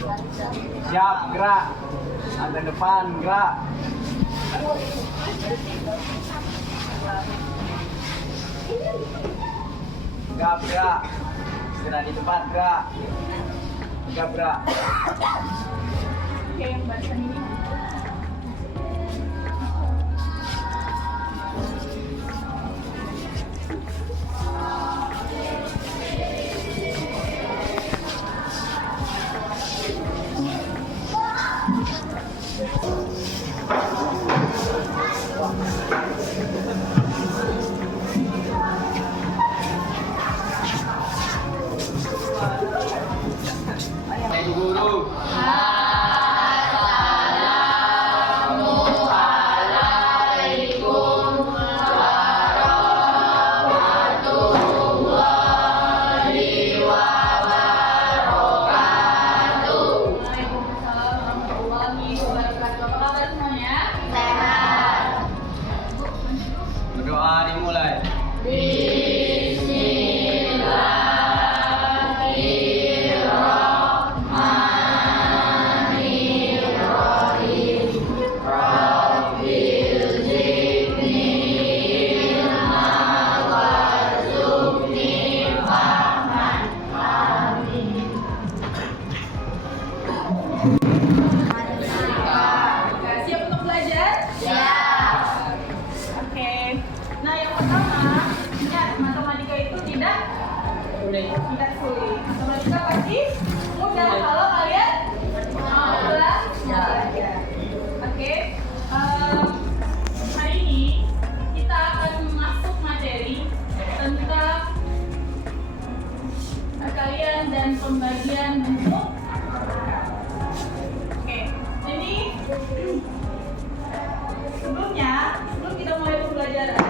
Siap, gerak. Ada depan, gerak. Tegap, gerak. Gerak di tempat, gerak. Tegap, gerak. Oke, yang barusan ini. Ibu guru. Berdoa dimulai. Siap untuk belajar? Siap. Oke. Nah, yang pertama, ingat matematika itu tidak sulit. Matematika pasti mudah kalau kalian mau belajar. Oke. Hari ini kita akan masuk materi tentang perkalian dan pembagian bentuk. Oke, jadi sebelum kita mulai pembelajaran,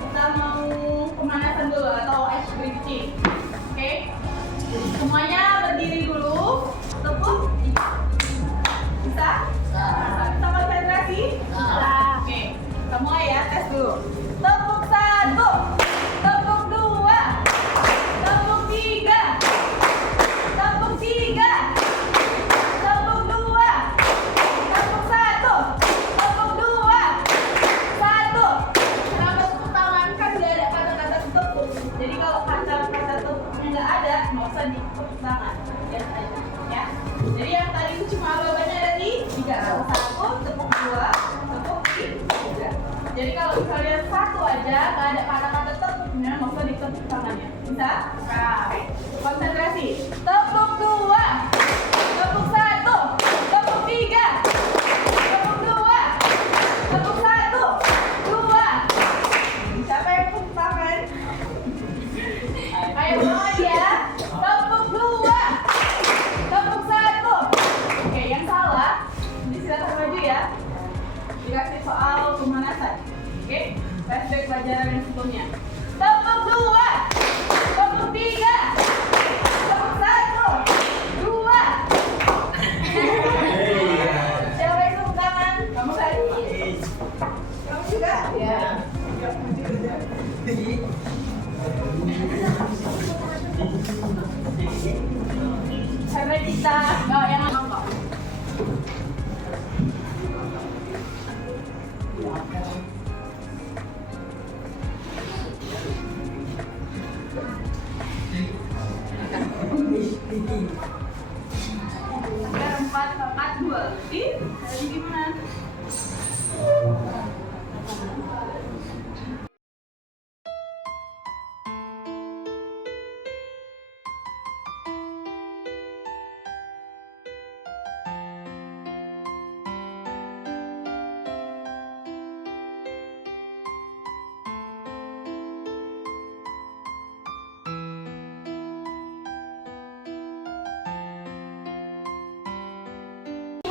kita mau pemanasan dulu atau ice breathing. Oke, semuanya berdiri dulu, tepuk. Bisa? Bisa konsentrasi? Oke, semua ya, tes dulu. Tepuk 1, tepuk 2, tepuk 3, tepuk 3. Tepuk 2, tepuk 1, tepuk 2, 1. Kenapa tepuk tangan? Kan nggak ada kata-kata tepuk. Jadi kalau kata-kata tepuknya nggak ada, nggak usah ditepuk tangan. Biasa aja, ya. Jadi yang tadi itu cuma aba-abanya ada di 3. Tepuk 1, tepuk 2, tepuk 3. Jadi kalau misalnya 1 aja, nggak ada kata-kata tepuknya, nggak usah ditepuk tangannya. Bisa? Nah, konsentrasi. Tepuk 2. Tepuk 1, tepuk 3, tepuk 2, tepuk 1, 2. Siapa yang tepuk tangan? Ayo banget ya. Tepuk 2, tepuk 1. Oke, yang salah silakan maju ya. Dikasih soal pemanasan. Oke, flashback pelajaran yang sebelumnya. Tepuk 2, tepuk 3, tepuk 1, 2. Siapa yang tepuk tangan? Kamu kan? Kamu juga? Ya. Karena kita yang nonton. Ada 4, 2. Jadi gimana?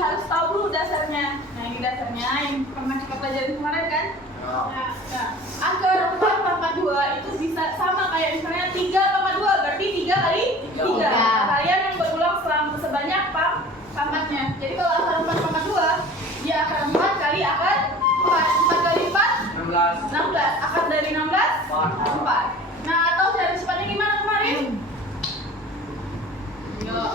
Harus tahu dulu dasarnya. Nah, ini dasarnya yang pernah kita pelajari kemarin kan? Nah, angka 4, 2 itu bisa sama kayak misalnya 3, 2, berarti 3 kali 3. Kalian yang berulang sebanyak pangkatnya. Jadi kalau akar 4, 2, ya akar 4 kali akar 4. 4 kali 4? 16. Akar dari 16? 4. Nah, atau cara cepatnya gimana kemarin? Yo.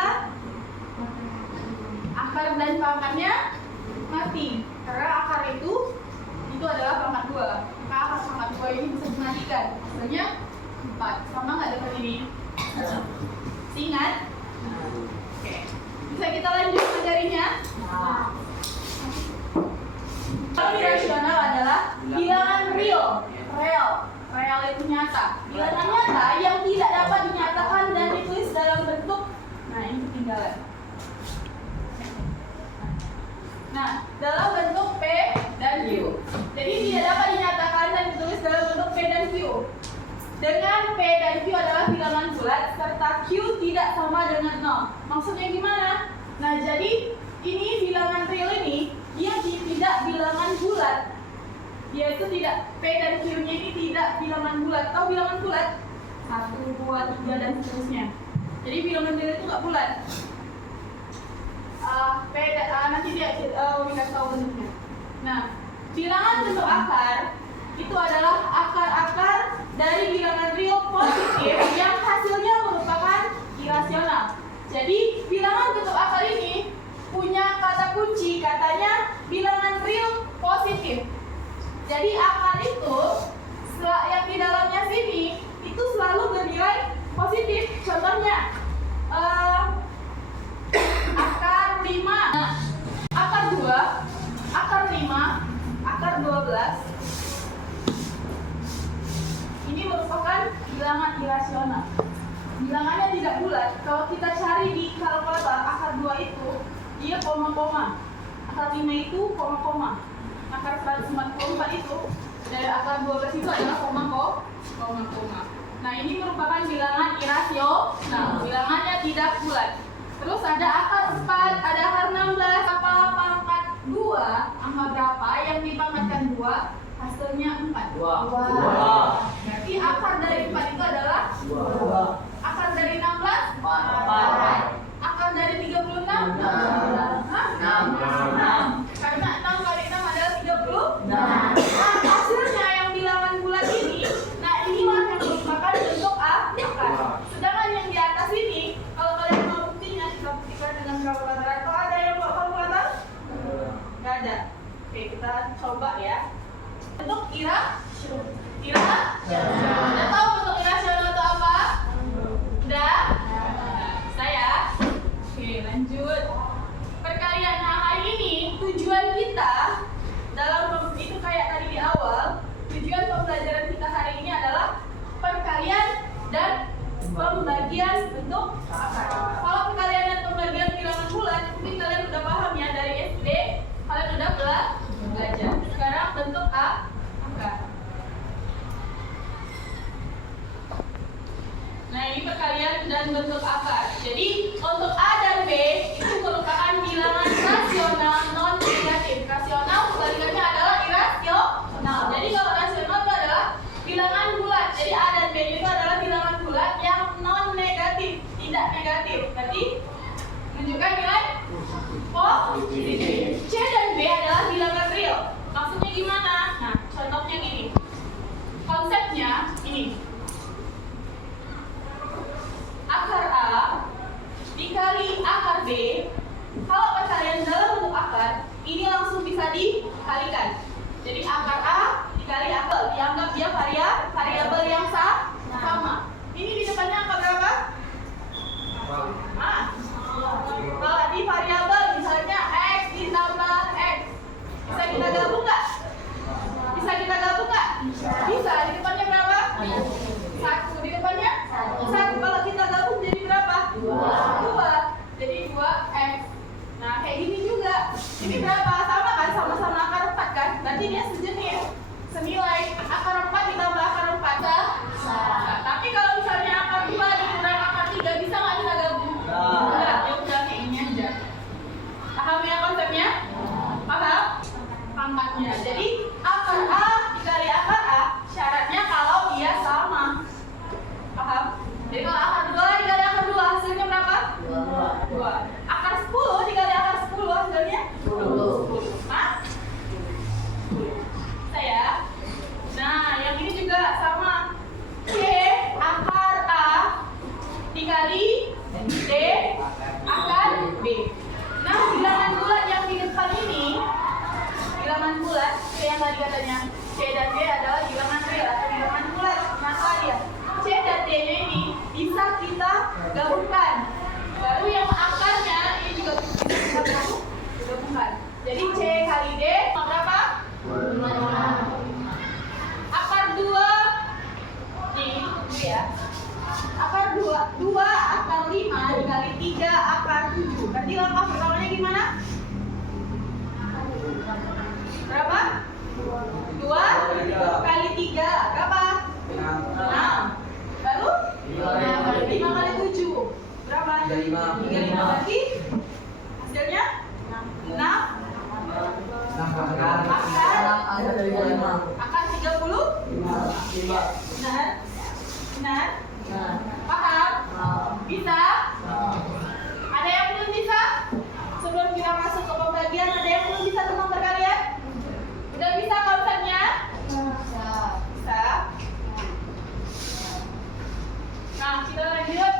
dia akar dan pangkatnya mati. Karena akar itu adalah pangkat 2. Maka akar pangkat 2 ini bisa dimatikan. Hasilnya 4. Sama nggak dengan ini? Ingat? Oke. Bisa kita lanjut pelajarinya? Kalau irasional adalah bilangan real. Real itu nyata. Bilangan nyata yang tidak dapat dinyatakan dan ditulis dalam bentuk, nah ini ketinggalan. Nah, dalam bentuk P dan Q. Jadi tidak dapat dinyatakan dan ditulis dalam bentuk P dan Q. Dengan P dan Q adalah bilangan bulat serta Q tidak sama dengan 0. Maksudnya gimana? Nah, jadi ini bilangan real ini dia tidak bilangan bulat. Dia itu tidak, P dan Q-nya ini tidak bilangan bulat. Tahu bilangan bulat? 1, 2, 3 dan seterusnya. Jadi bilangan real itu nggak bulat. Nanti dia dikasih tahu bentuknya. Nah, bilangan bentuk akar itu adalah akar-akar dari bilangan real positif yang hasilnya merupakan irasional. Jadi bilangan bentuk akar ini punya kata kunci, katanya bilangan real positif. Jadi akar itu yang di dalamnya sini itu selalu bernilai positif. Contohnya akar 5, akar 2, akar 5, akar 12. Ini merupakan bilangan irasional. Bilangannya tidak bulat. Kalau kita cari di kalkulator akar 2 itu dia koma-koma. Akar 5 itu koma-koma. Akar 144 itu dari akar 12 itu adalah koma-koma. Nah, ini merupakan bilangan irasional. Bilangannya tidak bulat. Terus ada akar 4, ada akar 16, apa pangkat 2, angka berapa yang dipangkatkan 2, hasilnya 4. 2. Berarti akar dari 4 itu adalah 2. Akar dari 16, 4. Akar dari 36, 6. Karena 6 kali 6 adalah 30. Nah, hasilnya yang bilangan bulat ini, nah inilah yang merupakan bentuk akar. Sedangkan yang di atas ini, kalau kalian mau buktinya, kita buktikan dengan kalkulator. Atau ada yang bawa kalkulator? Nggak ada. Oke, kita coba ya. Bentuk irasional. Udah tahu bentuk irasional itu apa? Udah? Saya? Oke, lanjut. Perkalian. Nah, hari ini tujuan kita dalam itu kayak tadi di awal, tujuan pembelajaran kita hari ini adalah perkalian dan pembagian bentuk akar. Kalau perkalian dan pembagian bilangan bulat, mungkin kalian udah paham ya dari SD, kalian udah belajar. Sekarang bentuk akar. Nah, ini perkalian dan bentuk akar. Jadi untuk A dan B itu merupakan bilangan rasional non negatif. Rasional kebalikannya adalah irasional. Jadi kalau rasional itu adalah bilangan bulat. Jadi A dan B itu adalah bilangan bulat yang non negatif, tidak negatif. Berarti menunjukkan nilai positif. C dan B adalah bilangan real. Maksudnya gimana? Nah, contohnya gini. Konsepnya ini. Akar A dikali akar B, kalau perkalian dalam bentuk akar, ini langsung bisa dikalikan. Jadi akar A dikali akar, dianggap dia variabel yang sama. Ini di depannya angka berapa? Kalau di variabel misalnya X ditambah X, bisa kita gabung nggak? Bisa kita gabung nggak? Bisa. Di depannya berapa? 1. Di depannya 1. Kalau kita gabung jadi berapa? 2. Jadi 2X. Nah, kayak gini juga. Ini berapa? Sama kan? Sama-sama akar 4 kan? Berarti dia sejenis. Senilai. Akar 4 ditambah akar 4. Nah, tapi kalau misalnya akar 2 dikurang akar 3, bisa nggak kita gabung? Enggak. Ya udah kayak gini aja. Paham ya konsepnya? Paham? Pangkatnya. Jadi akar A dikali akar A, syaratnya kalau dia sama. Paham? Jadi kalau akar 2 dikali akar 2 hasilnya berapa? 2. Akar 10 dikali akar 10 hasilnya? 10. Hah? Saya? seperti yang tadi katanya C dan D adalah bilangan real atau bilangan bulat. Nah kalian C dan D-nya ini bisa kita gabungkan. Baru yang akarnya ini juga bisa kita gabungkan. Jadi C kali D sama berapa? 5. Akar 2 ini ya. Akar 2 akar 5 dikali 3 akar 7. Berarti langkah pertamanya gimana? Berapa? 2 kali 3 berapa? 6. Lalu 5 kali 7 berapa? 35. Berarti hasilnya 6 akar 30. Benar? Paham? Bisa? Ada yang belum bisa? Sebelum kita masuk ke pembagian, ada yang belum bisa teman-teman kalian? Udah bisa konsepnya? Bisa. Nah, kita lanjut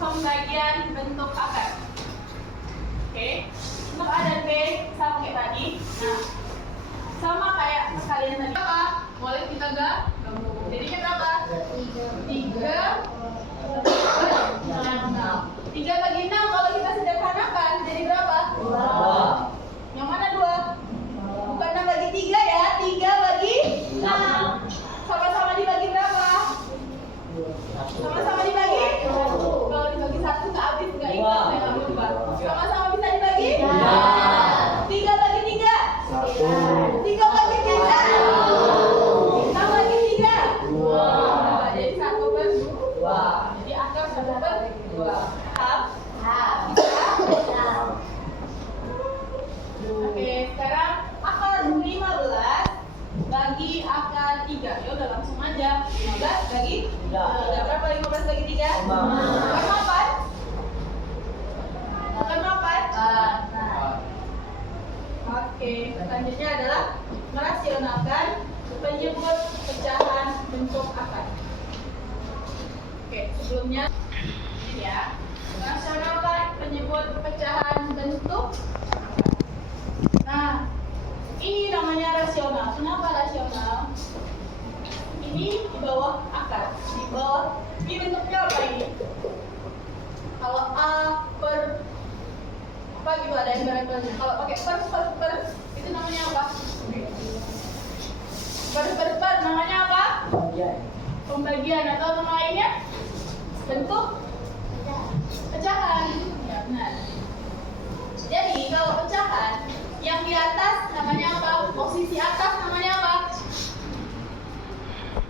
pembagian bentuk akar. Oke. Untuk A dan B sama kayak tadi. Nah, sama kayak kalian tadi. Apa? Boleh kita gabung. Jadinya berapa? 3 bagi 6 kalau kita sederhanakan jadi berapa? 2. Yang mana 2? Bukan 6 bagi 3 ya, 3 bagi 6. Sama-sama dibagi berapa? Sama-sama dibagi? Kalau dibagi 1 nggak habis, nggak ingat, saya nggak lupa. Sama-sama bisa dibagi? 3 bagi 3? 3 bagi 3? 6 bagi 3? 2. Jadi 1/2. Jadi akar 1/2. Paham? Oke, sekarang akar 15 bagi akar 3. Ya udah langsung aja. 15 bagi 3. Berapa 15 bagi 3? 4. Bukan 4. Oke, selanjutnya adalah merasionalkan penyebut pecahan bentuk akar. Oke, sebelumnya ini ya. Merasionalkan penyebut pecahan bentuk. Nah, ini namanya rasional. Kenapa rasional? Ini di bawah akar, di bawah. Ini bentuknya apa ini? Kalau A per apa gitu ada yang barang-barang. Kalau pakai per itu namanya apa? Per namanya apa? Pembagian atau nama lainnya? Bentuk pecahan. Ya benar. Jadi kalau pecahan yang di atas namanya apa? Posisi atas namanya apa?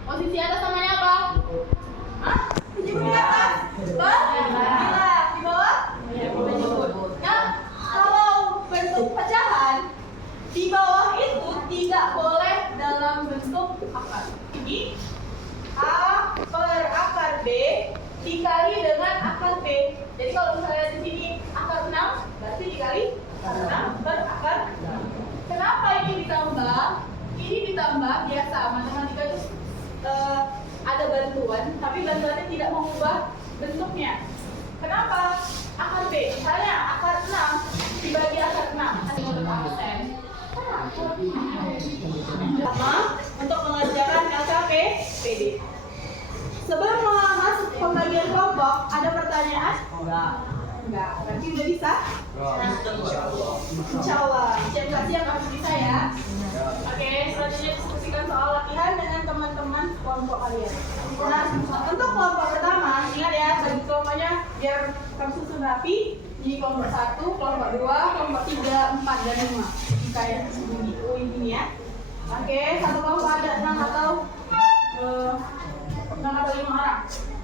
Posisi atas namanya apa? Hah? Penyebut di atas? Bila di bawah? Penyebut. Nah, kalau bentuk pecahan di bawah itu tidak boleh dalam bentuk akar. Ini A per akar B dikali dengan akar B. Jadi kalau misalnya di sini akar 6, berarti dikali 6 per akar 6. Kenapa ini ditambah? Ini ditambah biasa matematika itu ada bantuan, tapi bantuannya tidak mengubah bentuknya. Kenapa? Akar B, misalnya akar 6 dibagi akar 6 hasil absen. Sama untuk mengerjakan LKPD. Sebelum masuk pembagian kelompok, ada pertanyaan? Enggak. Berarti udah bisa? Insya Allah. Siap yang harus bisa ya. Oke, selanjutnya diskusikan soal latihan dengan teman-teman kelompok kalian. Nah, untuk kelompok pertama, ingat ya, bagi kelompoknya biar kamu susun rapi. Jadi kelompok 1, kelompok 2, kelompok 3, 4, dan 5. Kayak ini ya. Oke, satu kelompok ada 6 atau 5 orang.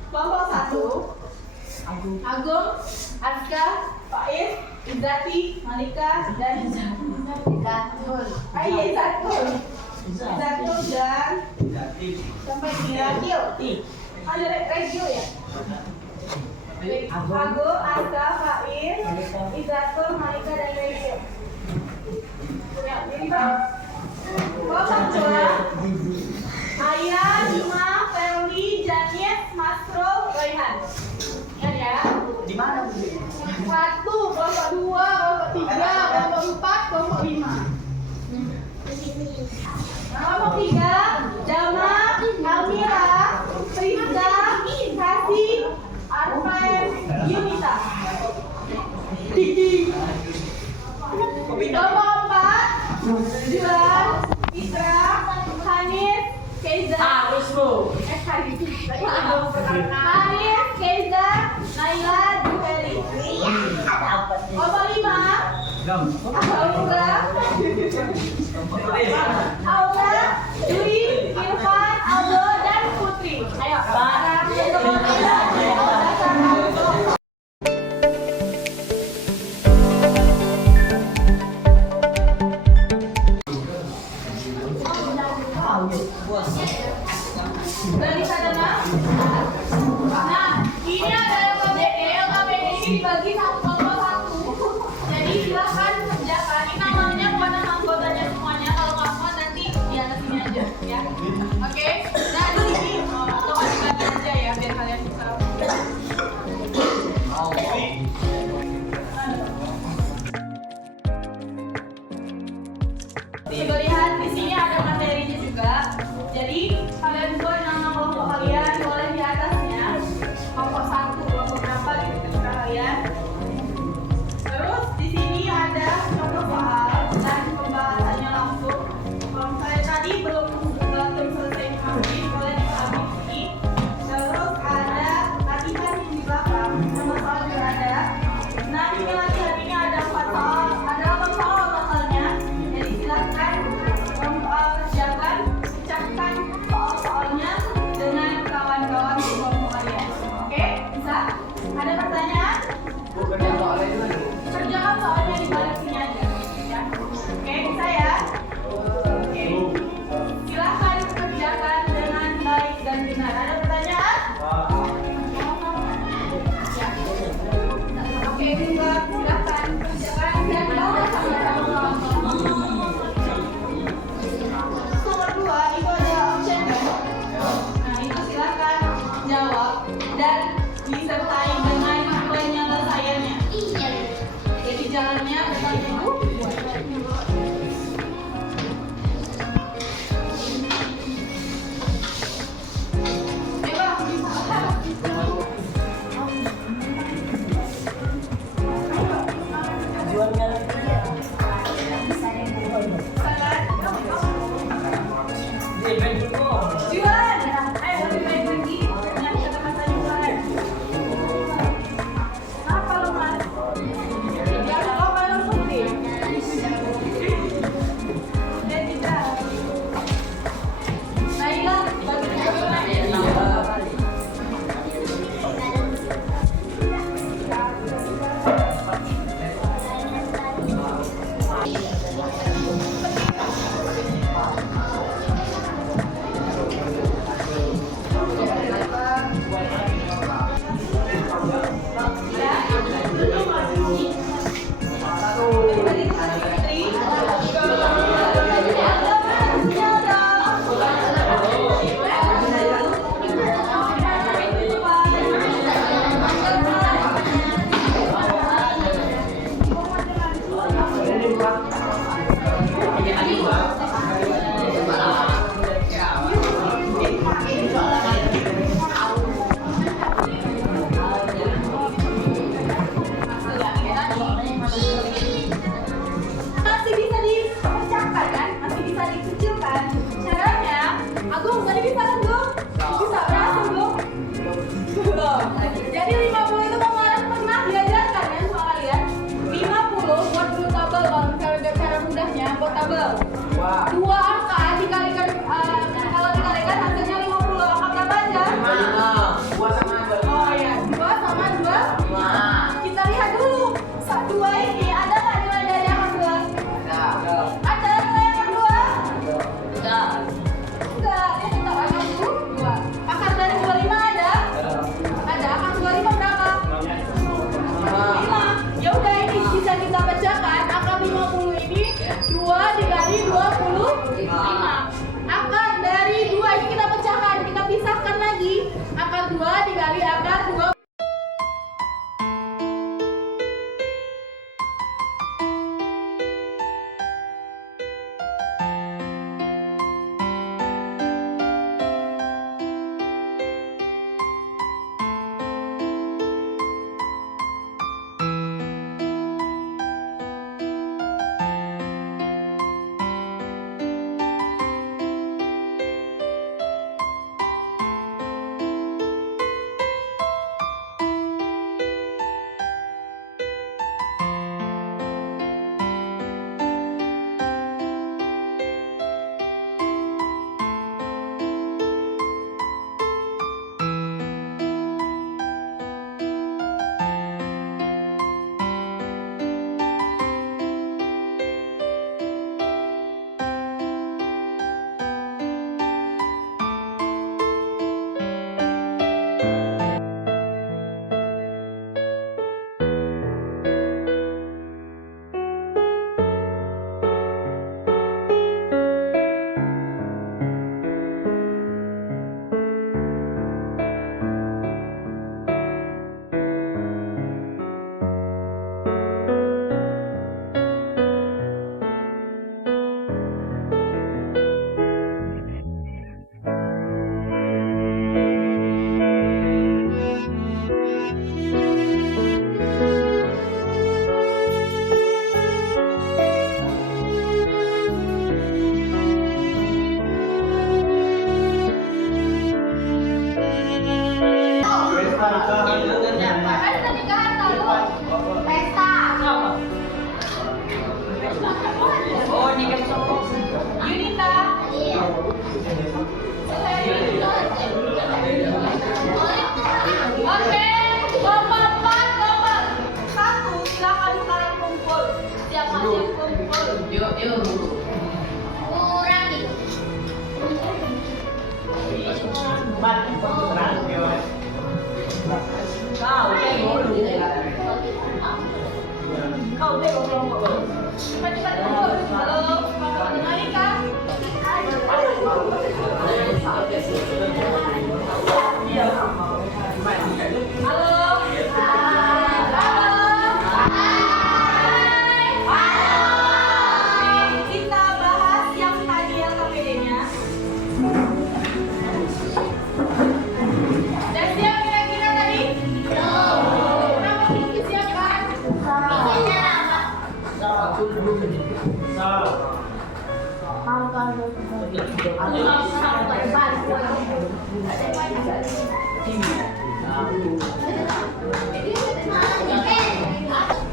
Kelompok 1, Agung, Aska, Faiz, Izati, Malika, dan Zatul. Zatul dan sampai Regil. Ada Regil ya? Agung, Aska, Faiz, Izatul, Malika, dan Regil. Ya, ini Pak. Kelompok 2, Ayah, Ima, Ferli, Janiet, Masro, Raihan. Ingat ya? Di mana Bu? 1, kelompok 2, kelompok 3, kelompok 4, kelompok 5. Haris, Keza, Naila, Juheri. Nomor 5. Aura, Juli, Irfan, Aldo, dan Putri. Ayo, barang dari sana. Nah, ini adalah KBD. KBD ini dibagi satu. Jadi silakan kerjakan. Ini namanya kepada anggotanya semuanya. Kalau kamu nanti di atas ini aja, ya. Oke. Nah di sini atau kasih aja ya biar kalian bisa. Coba lihat di sini ada materinya juga. Jadi kalian buat nama kelompok kalian boleh di atasnya. Kelompok 1, kelompok berapa gitu terserah kalian. Terus di sini ada contoh soal dan pembahasannya langsung. Kalau misalnya tadi belum selesai kami boleh dipahami di sini. Terus ada latihan di belakang. Contoh soal juga ada. Nah ini latihan ini ada 4 soal, ada 8 soal totalnya. Jadi silakan kerjakan, ucapkan soal-soalnya dengan kawan-kawan di kelompok kalian. Oke, bisa? Ada pertanyaan? Kerjakan soalnya di balik sini aja. Ya. Oke, bisa ya? Oke. Silakan kerjakan dengan baik dan benar. Ada pertanyaan? Ya. Oke, silakan kerjakan dan bawa sama-sama. Nomor 2 itu ada option kan? Nah itu silakan jawab dan disertai dengan penyelesaiannya. Jadi jalannya bertanya dulu. Juan, ayo lebih baik lagi. Nyari kata-kata Juan. Apa lu mas? Ya kau kalau putih. Dan tidak. Naila, bagi masih bisa dipecahkan kan? Masih bisa dikecilkan. Caranya, Agung tadi bisa kan belum? Bisa berhasil belum? Belum. Jadi 50 itu kemarin pernah diajarkan kan sama kalian? 50 buat blue table kalau misalnya cara mudahnya buat tabel. 2 angka dikalikan kalau dikalikan hasilnya 50. Angka berapa aja? 2 sama 2. Oh ya, 2 sama 2. Kita lihat dulu. 2 ini ada nggak nilai dari yang kedua? Ada nilai yang kedua? Enggak. Dia tetap aja dulu.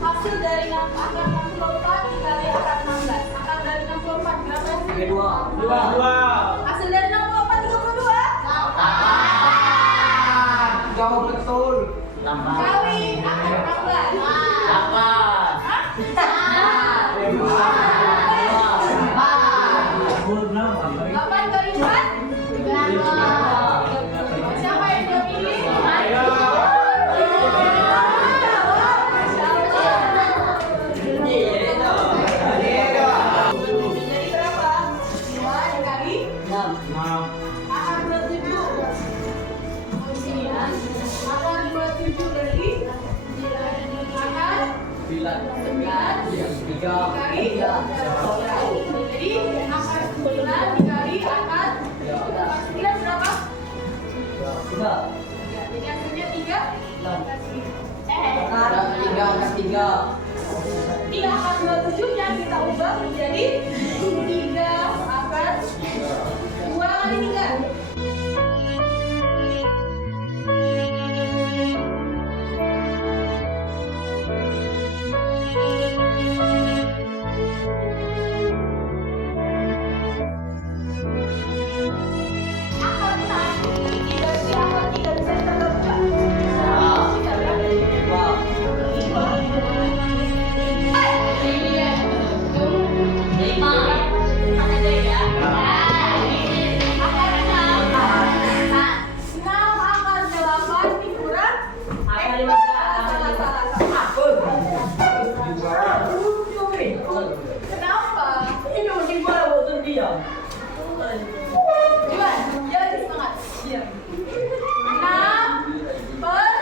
Hasil dari akar 64 dikali akar 16. Akar dari 64 berapa? 32. Hasil dari 64 32. Jawab betul. Kali akar 16. Delapan kali 4. Siapa yang dia pilih? Jadi berapa? 2 dikali akar 27. Kemudian akar 27 dari akar 9 dikali jadi akar 9 dikali akar 9 berapa? Ya, jadi hasilnya 3. Ini akar 27 yang kita ubah menjadi 3 akar 2 kali 3. Akar 6 dikali akar 3 bisa ditambah 2. Bisa berapa? 5. Ada ya? Akar 6 akar 8 dikurang kenapa? Juan, jangan semangat. Diam. 6 per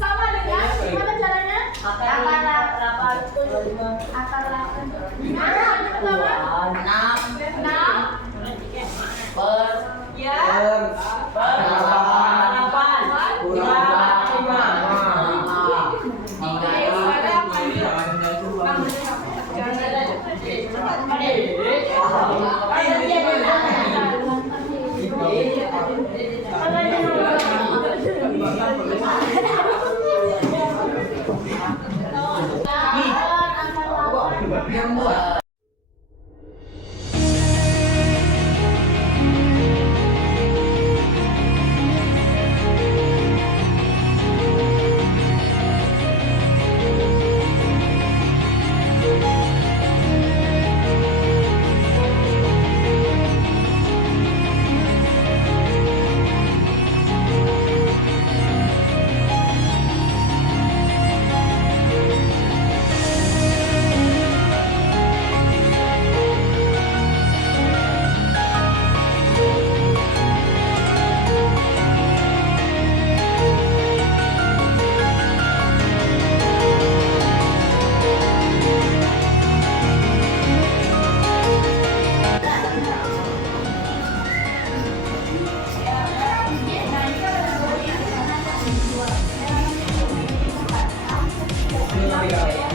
sama dengan gimana caranya? Akar 8. Gimana pertama? 6 ya. Iya.